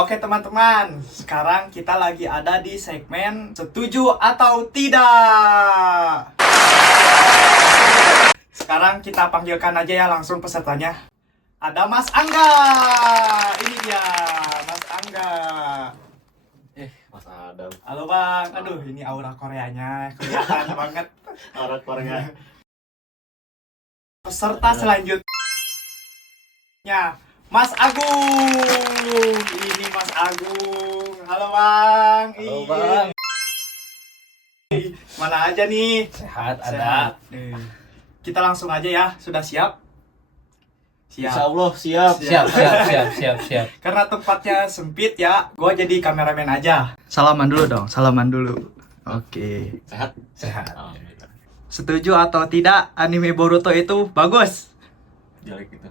Oke teman-teman, sekarang kita lagi ada di segmen setuju atau tidak. Sekarang kita panggilkan aja ya langsung pesertanya. Ada Mas Angga. Ini dia, Mas Angga. Mas Adam. Halo Bang. Aduh, ini aura Koreanya kelihatan banget. Aura Korea. Peserta selanjutnya Mas Agung. Ini Mas Agung. Halo Bang. Halo Bang. Mana aja nih? Sehat, Sehat. Kita langsung aja ya. Sudah siap? Insya Allah siap. Siap. Karena tempatnya sempit ya, gua jadi kameramen aja. Salaman dulu dong, salaman dulu. Oke. Sehat. Setuju atau tidak anime Boruto itu bagus? Jelek gitu.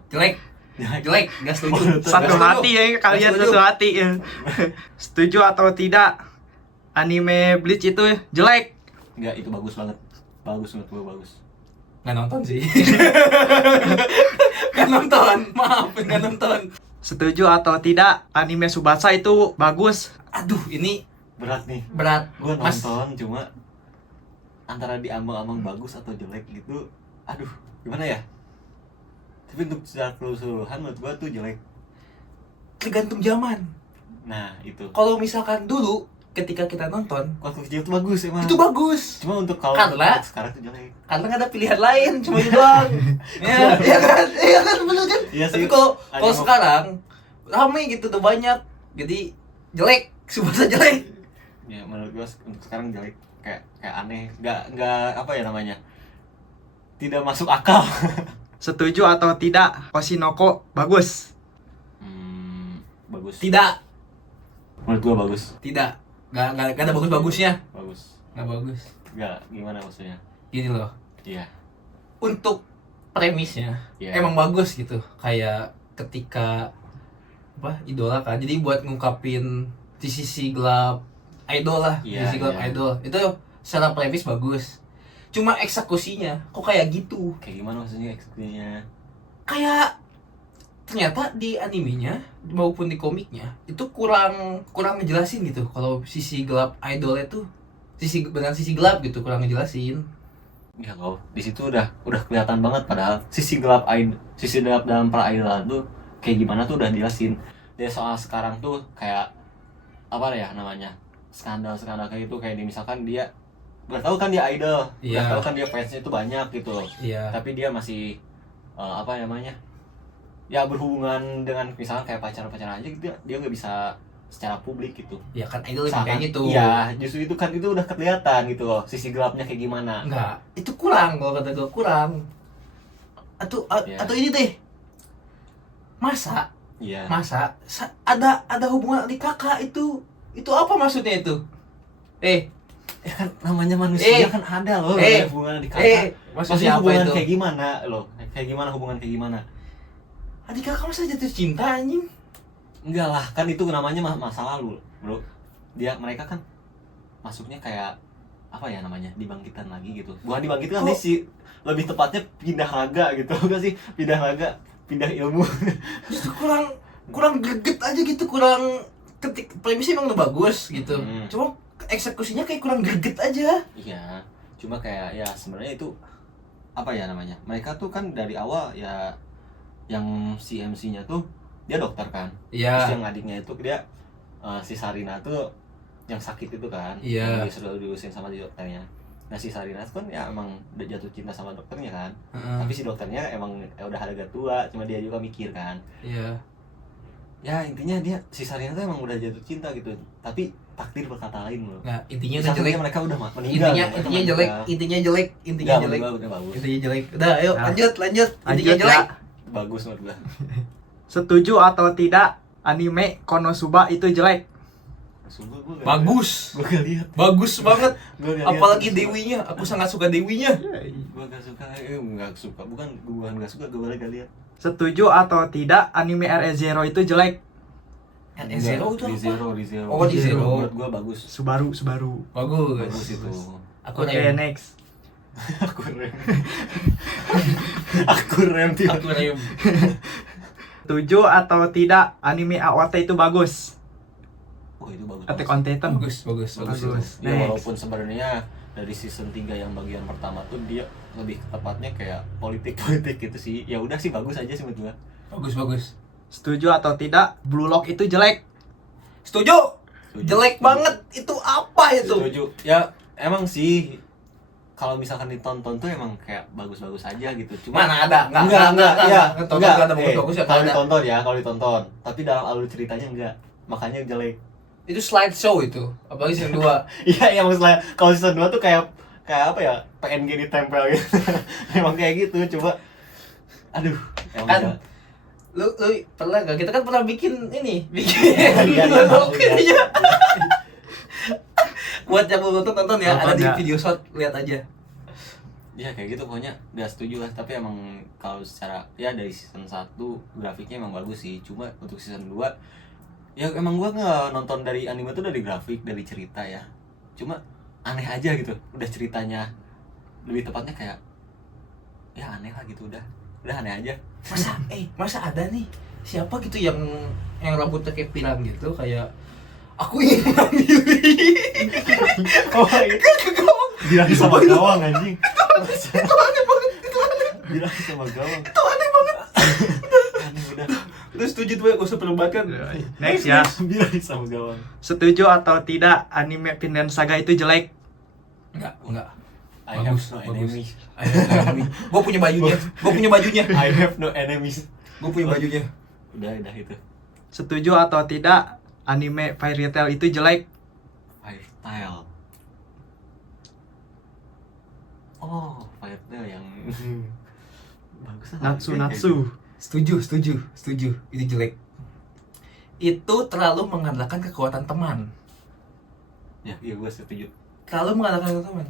Jelek, gak setuju. Satu hati ya kalian, satu hati ya. Setuju atau tidak anime Bleach itu jelek? Enggak, itu bagus banget. Bagus menurut gue, bagus. Gak nonton sih. Gak nonton, maaf gak nonton. Setuju atau tidak anime Tsubasa itu bagus? Aduh, ini Berat nih. berat. Gue Mas, nonton cuma antara diambang-ambang bagus atau jelek gitu. Aduh, gimana ya? Tapi untuk secara keseluruhan menurut gue tuh jelek. tergantung zaman. Nah, itu. Kalau misalkan dulu ketika kita nonton, Waktu kecil tuh bagus emang. itu bagus. Cuma untuk kalau Karena- untuk sekarang tuh jelek. Karena nggak ada pilihan lain, cuma itu doang. Iya kan bener kan? Iya Tapi sih. kalau Anime- sekarang ramai gitu tuh banyak, jadi jelek, Tsubasa jelek. Ya menurut gue untuk sekarang jelek, kayak aneh, nggak apa ya namanya, tidak masuk akal. Setuju atau tidak Oshinoko bagus? Bagus. Tidak, Menurut gue bagus. nggak ada bagus-bagusnya. Bagus. Nggak bagus. Nggak, gimana maksudnya? Gini loh, Iya. untuk premisnya Iya. emang bagus gitu. Kayak ketika idola kan, jadi buat ngungkapin di sisi gelap idol lah, Iya, sisi gelap iya. idol itu secara premis bagus. Cuma eksekusinya kok kayak gitu. Kayak gimana maksudnya eksekusinya? Kayak ternyata di animenya maupun di komiknya itu kurang ngejelasin gitu. Kalau sisi gelap idol itu sisi gelap gitu, kurang ngejelasin. Ya kau di situ udah kelihatan banget, padahal sisi gelap dalam pra idolan tuh kayak gimana tuh udah jelasin. Dia soal sekarang tuh kayak apa ya namanya, skandal kayak itu, kayak misalkan dia udah tahu kan dia idol, Iya. udah tahu kan dia fansnya itu banyak gitu loh, Iya. tapi dia masih apa namanya, ya berhubungan dengan misalkan kayak pacaran aja gitu, dia nggak bisa secara publik gitu. Ya kan idol emang kayak gitu. Iya, justru itu kan, itu udah kelihatan gitu loh sisi gelapnya kayak gimana. Enggak, itu kurang kalau kata gue, kurang. Atau Iya. atau ini deh. Masa Iya. ada hubungan adik kakak itu apa maksudnya itu? Ya kan namanya manusia kan ada loh, ada hubungan adik kakak. Maksudnya apa hubungan itu? kayak gimana loh? Kayak gimana hubungan kayak gimana? Adik kakak masa jatuh cinta anjing? Enggak lah, kan itu namanya masa lalu, bro. Mereka kan masuknya kayak apa ya namanya, dibangkitkan lagi gitu. Bukan dibangkitkan sih, lebih tepatnya pindah raga gitu. Enggak sih, pindah raga, pindah ilmu. Justru kurang greget aja gitu, kurang premisnya emang udah bagus gitu. Cuma eksekusinya kayak kurang greget aja. Iya, cuma kayak ya sebenarnya itu apa ya namanya, mereka tuh kan dari awal ya, yang si MC-nya tuh dia dokter kan. Iya. Terus yang adiknya itu dia si Sarina tuh yang sakit itu kan, Iya. yang disuruh diurusin sama dokternya. Nah si Sarina tuh kan ya emang udah jatuh cinta sama dokternya kan. Tapi si dokternya emang udah agak tua, cuma dia juga mikir kan. Iya. Ya intinya dia, si Sarina tuh emang udah jatuh cinta gitu, tapi takdir berkata lain loh. Nggak, intinya udah Satu jelek. dia mereka udah meninggal. Intinya jelek. Intinya jelek. Udah bagus. Intinya jelek. Udah, ayo Nah. lanjut. Intinya Lanjut jelek. ya. Bagus menurut gua. Setuju atau tidak anime Konosuba itu jelek? Sungguh gua Bagus. Gua gak lihat. Bagus banget. Gua gak lihat. Apalagi dewinya, aku sangat suka dewinya. Gua gak suka, gak suka. Bukan gak suka, gua gak lihat. Setuju atau tidak anime Re:Zero itu jelek? Zero itu Di apa? Zero. Oh, di Zero. Menurut gua bagus. Subaru. Bagus itu. Aku Oke, rem. next. Aku rem. Aku rem Aku rem. Setuju atau tidak anime AOT itu bagus? oh itu bagus. Attack on Titan. Bagus. Ya, Next. walaupun sebenarnya dari season 3 yang bagian pertama tuh dia lebih tepatnya kayak politik gitu sih. Ya udah sih bagus aja sih menurut gua. Bagus. Setuju atau tidak? Blue Lock itu jelek. Setuju. Setuju. Jelek banget. Itu apa itu? Setuju. Ya emang sih kalau misalkan ditonton tuh emang kayak bagus-bagus aja gitu. Cuma Mana ada? enggak. Enggak ada bagus-bagus ya. Kalau ditonton, tapi dalam alur ceritanya enggak. Makanya jelek. Itu slideshow itu. Apalagi season 2. Iya, yang maksudnya kalau season 2 tuh kayak apa ya? PNG ditempel gitu. Emang kayak gitu, coba. Aduh, emang Kan enggak. lu pernah gak? Kita kan pernah bikin ini, Iya, iya. Buat yang belum tonton ya, ada di Nonton ya. video short, lihat aja. Ya kayak gitu pokoknya udah setuju lah, tapi emang kalau secara ya dari season 1 grafiknya emang bagus sih. Cuma untuk season 2 ya emang gua nggak nonton dari anime tuh dari grafik, dari cerita ya. Cuma aneh aja gitu. Udah ceritanya lebih tepatnya kayak ya aneh lah gitu udah aneh aja. Masa ada nih siapa gitu yang rambutnya kayak pirang gitu, kayak aku ingin memilih. Oh itu bilang sama gawang anjing. Itu aneh banget. Bilang sama gawang. Itu aneh banget. Aneh udah. Lu setuju tuh ya, gak usah perdebatkan. Next ya. Bilang sama gawang. Setuju atau tidak? Anime Vinland Saga itu jelek. Enggak. I have Bagus, no bagus. enemies. Gue punya bajunya. I have no enemies. Gue punya bajunya. Udah itu. Setuju atau tidak? Anime Fairy Tail itu jelek. Fire Tail. Oh, Fire Tail yang bagus lah. Natsu. Setuju. Itu jelek. Itu terlalu mengandalkan kekuatan teman. Ya, iya gue setuju. Terlalu mengandalkan kekuatan teman.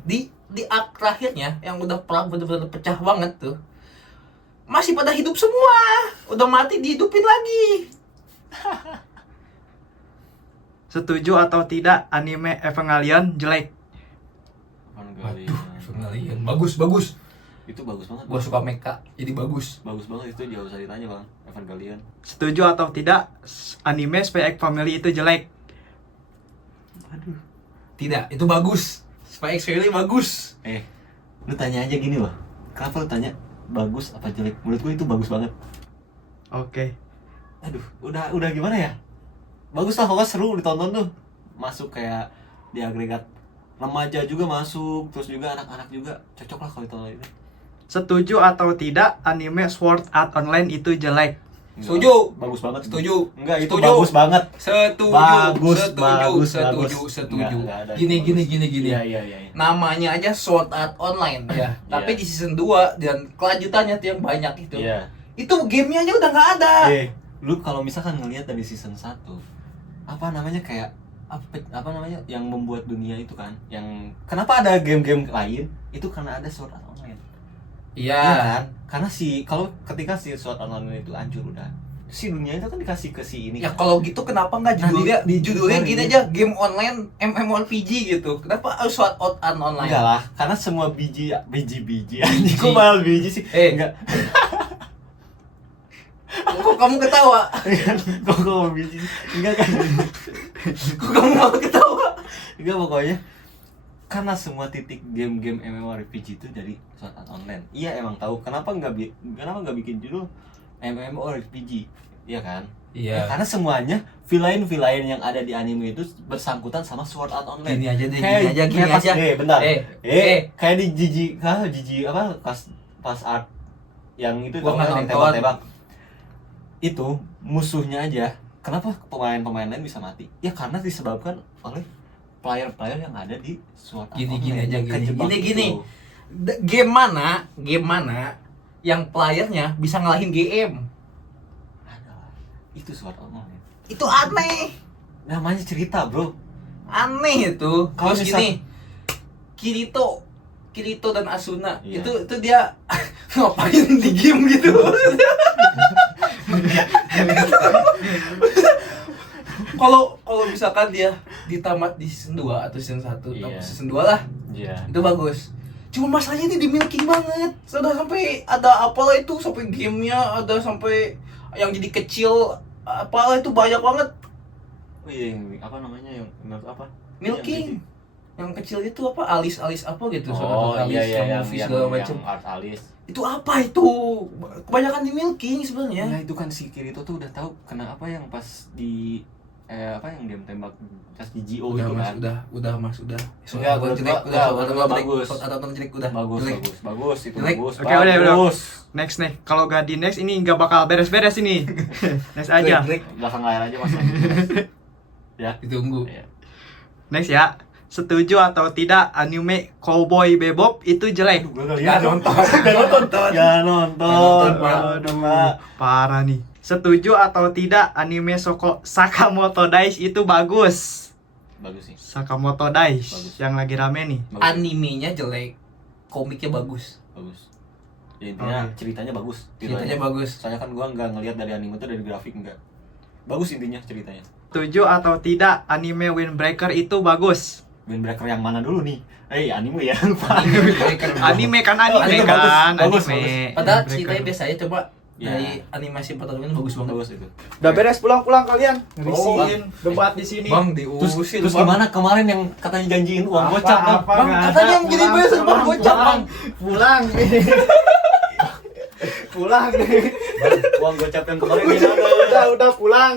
Di arc terakhirnya yang udah perang bener-bener pecah banget tuh, masih pada hidup semua. Udah mati dihidupin lagi. Setuju atau tidak? Anime Evangelion jelek. Evangelion bagus. Itu bagus banget. Gua suka mecha, jadi bagus. Bagus banget itu, jauh usah ditanya bang. Evangelion. Setuju atau tidak? Anime Spy X Family itu jelek. Aduh. Tidak, itu bagus. Spy X Family bagus. Lu tanya aja gini loh. Kenapa lu tanya bagus apa jelek? Menurut gue itu bagus banget. Oke. Aduh, udah gimana ya? Bagus lah, pokoknya seru ditonton tuh. Masuk kayak di agregat remaja juga masuk, terus juga anak-anak juga cocok lah kalau ditonton itu. Setuju atau tidak? Anime Sword Art Online itu jelek. Setuju. Bagus banget. Setuju. Enggak, itu Setuju. bagus banget. Setuju. Bagus. Setuju. Enggak ada. Gini. Iya. Namanya aja Sword Art Online ya. Tapi di season 2 dan kelanjutannya tuh yang banyak itu. Iya. Itu gamenya aja udah nggak ada. Lu kalau misalkan ngelihat dari season 1, apa namanya kayak apa namanya yang membuat dunia itu kan, yang kenapa ada game-game lain itu karena ada Sword Art Online. Iya. Kan? Karena ketika si Sword Art Online itu hancur udah, si dunia itu kan dikasih ke si ini. Ya kan? kalau gitu kenapa nggak Nah, judulnya di- judulnya di- gini aja, game online MMORPG gitu. Kenapa harus Sword Art Online? Enggak lah, karena semua biji anjing kok malah biji sih. Enggak. Kok kamu ketawa? Kok biji sih? Enggak kan. Kok kamu malah ketawa? Enggak, pokoknya karena semua titik game-game MMORPG itu dari Sword Art Online. Iya emang tahu kenapa nggak bikin judul MMORPG, iya kan? Iya. Karena semuanya villain yang ada di anime itu bersangkutan sama Sword Art Online. Gini aja deh, Kayak gini pas- aja. bentar. Eh. Kayak di Jiji apa pas art yang itu Gua tau nggak kan, yang nonton. tembak-tembak. Itu musuhnya aja. Kenapa pemain lain bisa mati? Ya karena disebabkan oleh player yang ada di Sword Art Gini Online. aja, Yang kejebak gini. itu. Game mana yang playernya bisa ngalahin GM? Adalah itu Sword Art Online. Itu aneh. Namanya cerita, bro. Aneh itu. Kalau Terus misal- gini, Kirito dan Asuna Iya. itu dia ngapain di game gitu. Kalau misalkan dia ditamat di season 2 atau season 1 atau Iya. season 2 lah, Iya. itu bagus. Cuma masalahnya ini di milking banget. Sudah sampai ada apalah itu, sampai gamenya ada sampai yang jadi kecil, apalah itu banyak banget. Oh iya, yang apa namanya yang menurut apa? Milking. Yang kecil itu apa? Alis-alis apa gitu? Oh alis iya iya yang movie segala macam. yang art alis. Itu apa itu? Kebanyakan di milking sebenarnya. Ya itu kan si Kirito tuh udah tahu kenapa yang pas di apa yang dia tembak pas di GO Udah itu mas, kan. udah mas, udah. Enggak, menurut gua bagus. Atau jelek udah. Bagus itu Jelek. bagus. Oke, udah. bagus. Next nih, kalau gak di next ini nggak bakal beres-beres ini. Next aja. Belakang layar aja mas. Ya. Ditunggu. Iya. Next ya. Setuju atau tidak anime Cowboy Bebop itu jelek? Gak nonton. Gak nonton. Aduh, parah nih. Setuju atau tidak anime Sakamoto Days itu bagus? Bagus sih. Sakamoto Days Bagus. yang lagi rame nih. Bagus. Animenya jelek, komiknya bagus. Bagus. Ya, intinya Oke. ceritanya bagus. Ceritanya bagus. Soalnya kan gua nggak ngelihat dari anime tuh dari grafik enggak. Bagus intinya ceritanya. Setuju atau tidak anime Windbreaker itu bagus? Windbreaker yang mana dulu nih? Anime ya. Anime kan Oh, anime itu kan, bagus, anime. Padahal Windbreaker. ceritanya biasa aja, coba Ya. dari animasi pertarungan bagus banget. Bagus itu. Udah beres pulang-pulang kalian. Ngisiin debat di sini. Bang Terus diusir gimana kemarin yang katanya janjiin uang Apa, gocap bang? apa, Bang, nggak katanya ada. yang jadi Pulang, best, Bang, pulang, gocap, pulang. Pulang. Pulang. Uang gocap yang kemarin gimana? Udah pulang.